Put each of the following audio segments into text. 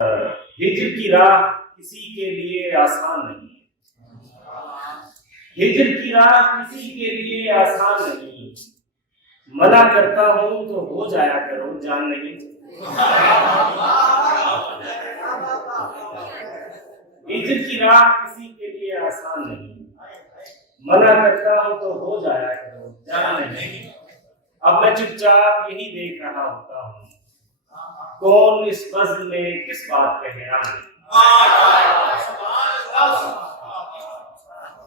हिज्र की राह किसी के लिए आसान नहीं है। हिज्र की राह किसी के लिए आसान नहीं। मना करता हूं तो हो जाया करो जान नहीं। हिज्र की राह किसी के लिए आसान नहीं। मना करता हूं तो हो जाया करो जान नहीं। अब मैं चुपचाप यही देख रहा होता हूं, कौन इस बज़्म में किस बात पे हैरान है।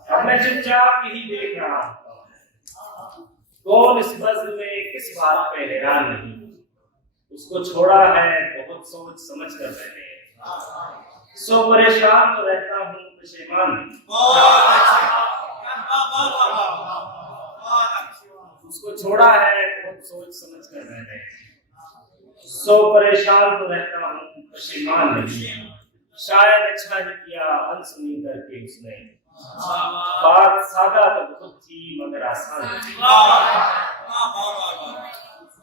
अब मैं चुपचाप यही देख रहा होता हूं, कौन इस बज़्म में किस बात पे हैरान नहीं। उसको छोड़ा है बहुत सोच समझ कर मैंने, सो परेशान तो रहता हूं पशेमान नहीं। उसको छोड़ा है बहुत सोच समझ कर मैंने, सो परेशान तो रहता हूँ पशेमान नहीं। शायद अच्छा ही किया अनसुनी करके उसने, बात सादा तो बहुत थी मगर आसान नहीं।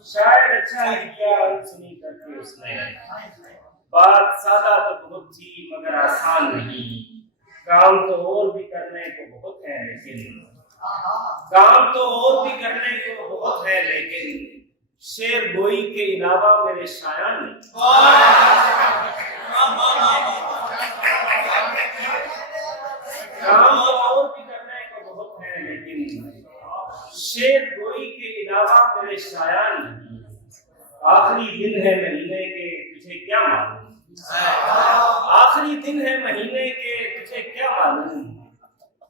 शायद अच्छा ही किया अनसुनी करके उसने, बात सादा तो बहुत थी मगर आसान नहीं। काम तो और भी करने को बहुत है लेकिन, काम तो और भी करने को बहुत है लेकिन, शेर गोई के अलावा मेरे शायान नहीं। काम तो और भी करने को बहुत है लेकिन, शेर गोई के अलावा मेरे शायान नहीं। आखिरी दिन है महीने के तुझे क्या मालूम, आखिरी दिन है महीने के तुझे क्या मालूम।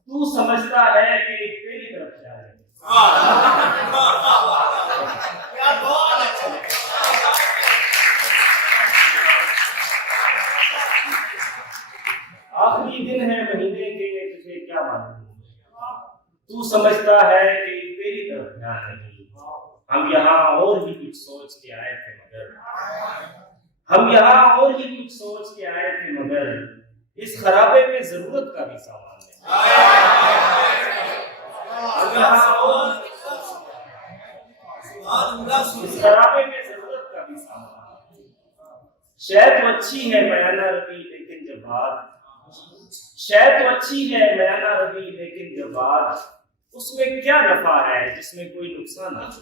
तू समझता है कि तेरी तरफ जा रहे। आखिरी दिन है महीने के तुझे क्या मालूम। तू समझता है कि तेरी तरफ ध्यान नहीं। हम यहाँ और भी कुछ सोच के आए थे मगर, हम यहाँ और ही कुछ सोच के आए थे मगर, इस खराबे में जरूरत का भी सामान है। इस खराबे में जरूरत का भी सामान है। शायद तो अच्छी है बयाना रवि लेकिन जब बात, शायद तो अच्छी है बयाना रवि लेकिन जब बात, उसमें क्या नफा है जिसमें कोई नुकसान नहीं।